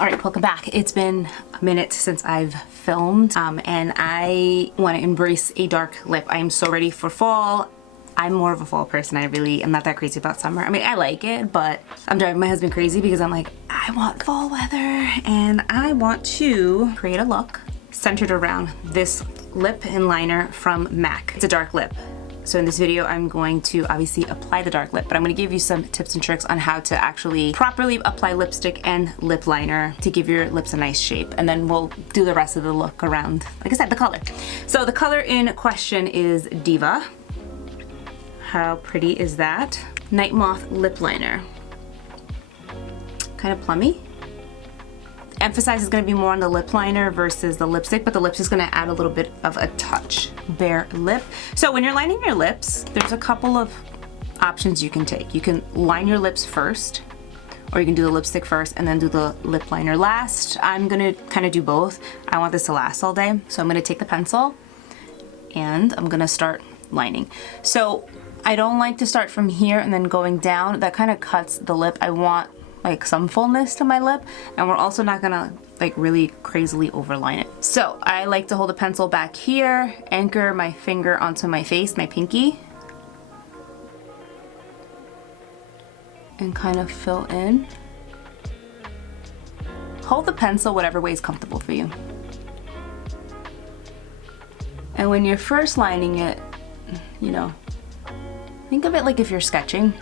All right, welcome back. It's been a minute since I've filmed and I want to embrace a dark lip. I am so ready for fall. I'm more of a fall person. I really am not that crazy about summer. I mean, I like it, but I'm driving my husband crazy because I'm like, I want fall weather and I want to create a look centered around this lip and liner from MAC. It's a dark lip. So in this video, I'm going to obviously apply the dark lip, but I'm going to give you some tips and tricks on how to actually properly apply lipstick and lip liner to give your lips a nice shape. And then we'll do the rest of the look around, like I said, the color. So the color in question is Diva. How pretty is that? Nightmoth lip liner. Kind of plummy. Emphasis is going to be more on the lip liner versus the lipstick, but the lipstick is going to add a little bit of a touch. Bare lip. So when you're lining your lips, there's a couple of options you can take. You can line your lips first, or you can do the lipstick first and then do the lip liner last. I'm going to kind of do both. I want this to last all day, so I'm going to take the pencil and I'm going to start lining. So I don't like to start from here and then going down. That kind of cuts the lip. I want like some fullness to my lip, and we're also not gonna like really crazily overline it. So I like to hold the pencil back here, anchor my finger onto my face, my pinky, and kind of fill in. Hold the pencil whatever way is comfortable for you. And when you're first lining it, you know, think of it like if you're sketching.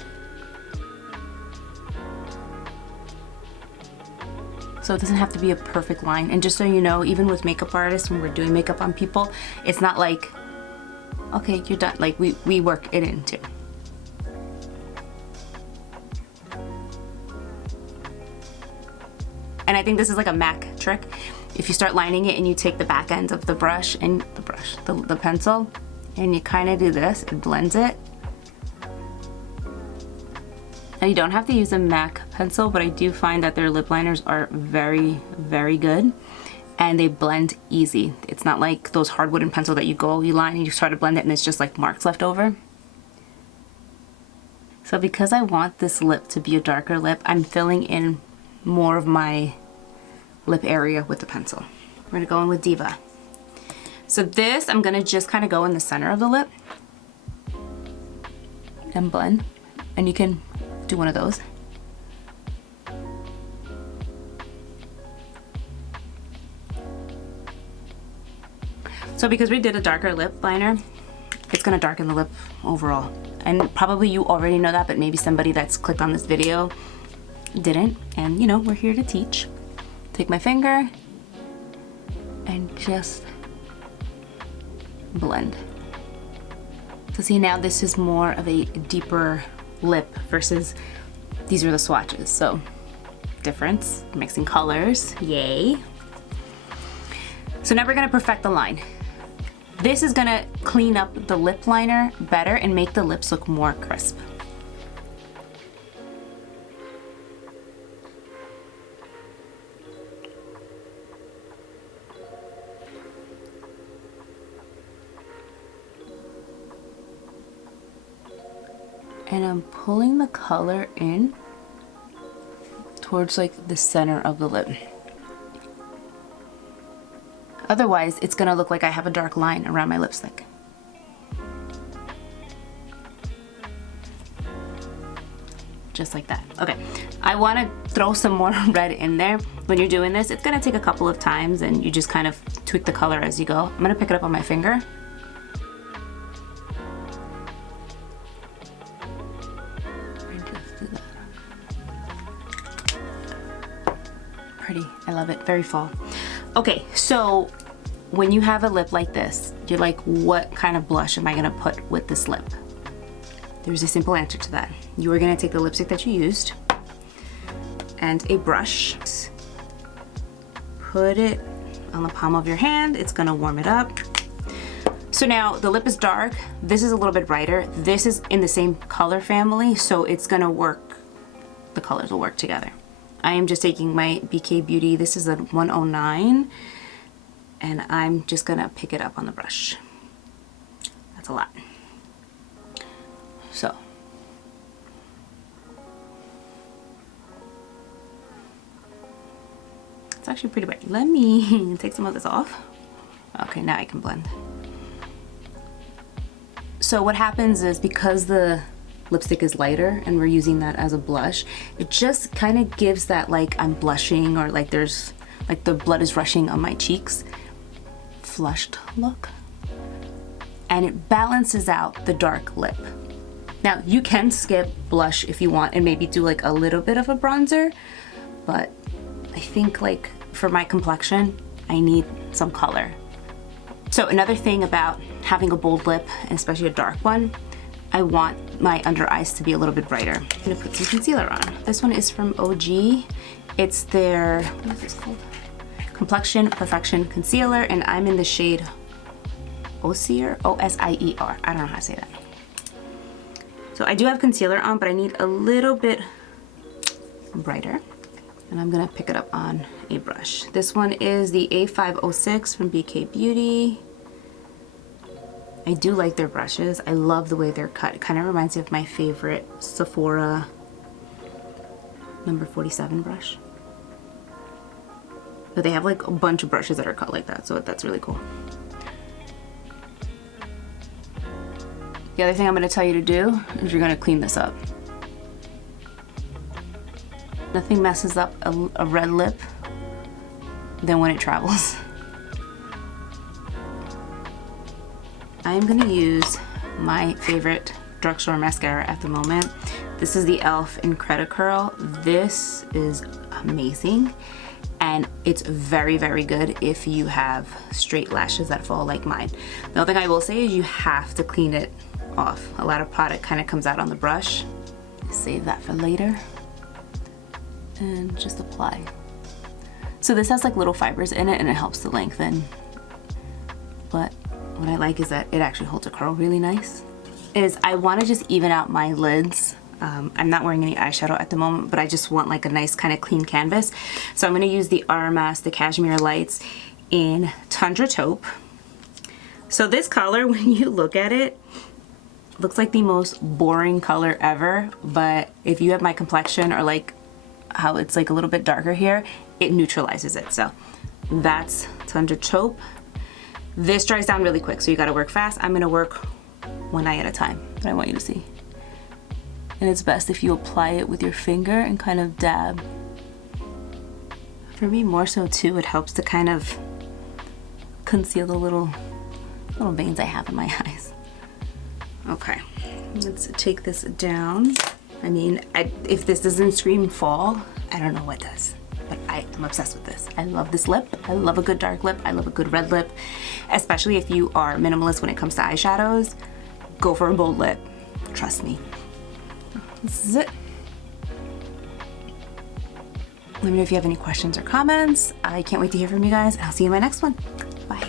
So it doesn't have to be a perfect line. And just so you know, even with makeup artists, when we're doing makeup on people, it's not like, okay, you're done. Like we work it in too. And I think this is like a MAC trick. If you start lining it and you take the back end of the brush and the pencil, and you kind of do this, it blends it. And you don't have to use a MAC pencil, but I do find that their lip liners are very, very good and they blend easy. It's not like those hard wooden pencil that you line and you try to blend it and it's just like marks left over. So because I want this lip to be a darker lip, I'm filling in more of my lip area with the pencil. We're gonna go in with Diva. So this, I'm gonna just kind of go in the center of the lip and blend. And you can do one of those. So because we did a darker lip liner, it's gonna darken the lip overall. And probably you already know that, but maybe somebody that's clicked on this video didn't. And you know, we're here to teach. Take my finger and just blend. So see, now this is more of a deeper lip versus these are the swatches. So difference, mixing colors, yay. So now we're gonna perfect the line. This is gonna clean up the lip liner better and make the lips look more crisp. And I'm pulling the color in towards like the center of the lip. Otherwise, it's gonna look like I have a dark line around my lipstick. Just like that. Okay, I wanna throw some more red in there. When you're doing this, it's gonna take a couple of times and you just kind of tweak the color as you go. I'm gonna pick it up on my finger. Pretty, I love it, very fall. Okay, so when you have a lip like this, you're like, what kind of blush am I gonna put with this lip? There's a simple answer to that. You are gonna take the lipstick that you used and a brush, put it on the palm of your hand. It's gonna warm it up. So now the lip is dark. This is a little bit brighter. This is in the same color family, so it's gonna work, the colors will work together. I am just taking my BK Beauty, this is a 109, and I'm just gonna pick it up on the brush. That's a lot. So It's actually pretty bright. Let me take some of this off. Okay, now I can blend. So what happens is, because the lipstick is lighter and we're using that as a blush, it just kind of gives that like I'm blushing, or like there's like the blood is rushing on my cheeks, flushed look. And it balances out the dark lip. Now you can skip blush if you want and maybe do like a little bit of a bronzer, but I think like for my complexion, I need some color. So another thing about having a bold lip, and especially a dark one, I want my under eyes to be a little bit brighter. I'm gonna put some concealer on. This one is from OG. It's their, what is this called? Complexion Perfection Concealer, and I'm in the shade Osier, O-S-I-E-R. I don't know how to say that. So I do have concealer on, but I need a little bit brighter. And I'm gonna pick it up on a brush. This one is the A506 from BK Beauty. I do like their brushes. I love the way they're cut. It kind of reminds me of my favorite Sephora number 47 brush. But they have like a bunch of brushes that are cut like that, so that's really cool. The other thing I'm gonna tell you to do is you're gonna clean this up. Nothing messes up a red lip than when it travels. I'm gonna use my favorite drugstore mascara at the moment. This is the e.l.f. Incredicurl. This is amazing, and it's very, very good if you have straight lashes that fall like mine. The only thing I will say is you have to clean it off. A lot of product kind of comes out on the brush. Save that for later. And just apply. So this has like little fibers in it and it helps to lengthen. But what I like is that it actually holds a curl really nice. I want to just even out my lids. I'm not wearing any eyeshadow at the moment, but I just want like a nice kind of clean canvas. So I'm going to use the RMS, the Cashmere Lights in Tundra Taupe. So this color, when you look at it, looks like the most boring color ever, but if you have my complexion or like how it's like a little bit darker here, it neutralizes it. So that's Tundra Taupe. This dries down really quick, so you gotta work fast. I'm gonna work one eye at a time, but I want you to see. And it's best if you apply it with your finger and kind of dab. For me, more so too, it helps to kind of conceal the little veins I have in my eyes. Okay, let's take this down. I mean, if this doesn't scream fall, I don't know what does. But I am obsessed with this. I love this lip. I love a good dark lip. I love a good red lip. Especially if you are minimalist when it comes to eyeshadows, go for a bold lip. Trust me. This is it. Let me know if you have any questions or comments. I can't wait to hear from you guys. I'll see you in my next one. Bye.